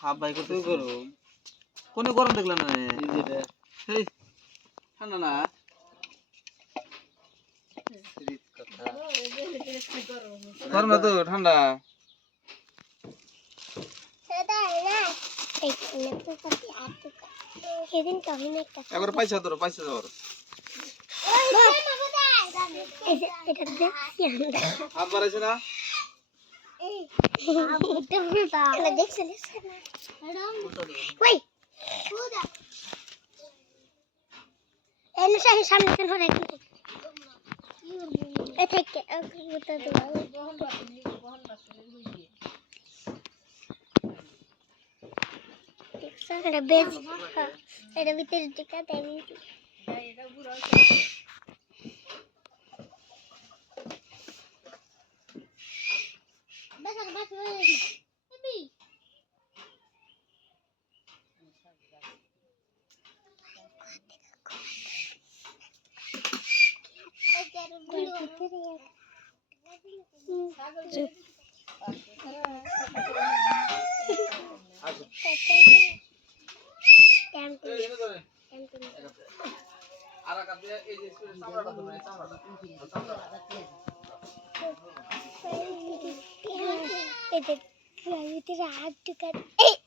half ভাই কত গরম কোন গরম দেখলেন না রে এই ঠান্ডা না গরম না তো ঠান্ডা একবার পয়সা ধরো পয়সা ধরো আবার আছে না সামনে এটা ভিতরে টিকা দেয়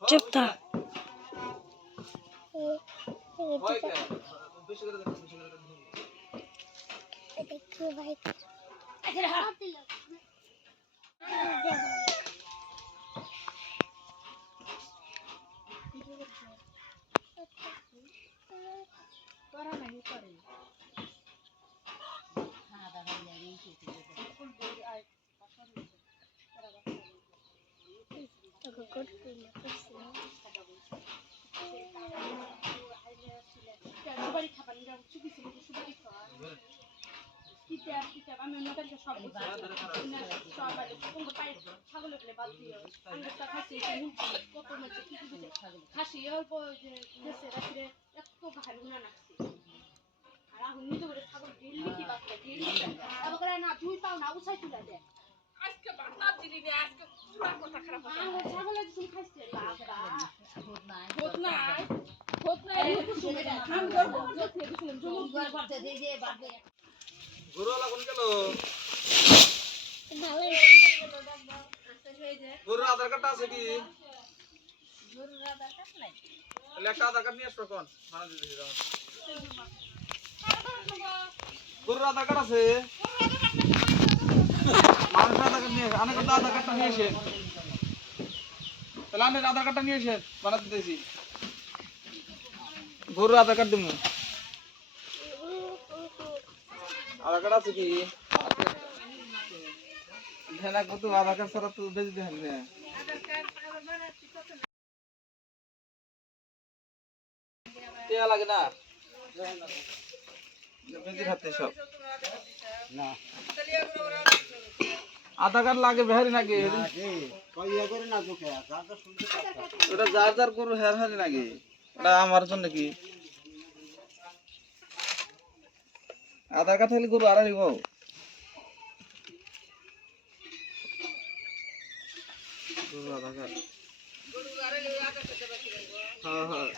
চুপ থাক গরুওয়ালা কোন গেল গরুর আধার কার্ডটা আছে কি তাহলে একটা আধার কার্ড নিয়ে আসবো কোন মানা দিতেছি গরুর আধার কার্ড আছে মানুষের আধার কার্ড নিয়ে আমি কিন্তু আধার কার্ডটা নিয়ে এসে তাহলে আমি আধার কার্ডটা নিয়ে এসে মানা দিতেছি গরুর আধার কার্ড দিব আধার কার্ড আছে কি ধ্যান রাখবো তো আধার কার্ড ছাড়া তো বেশি ধ্যান নেই টিয়া লাগে না বেশি খাতে সব না আধার কার্ড লাগে বেহারি নাকি ওটা যার যার গরু হের হারি নাকি ওটা আমার জন্য কি আধার কার্ড থাকলে গরু আড়াই গো গরু আধার কার্ড হ্যাঁ হ্যাঁ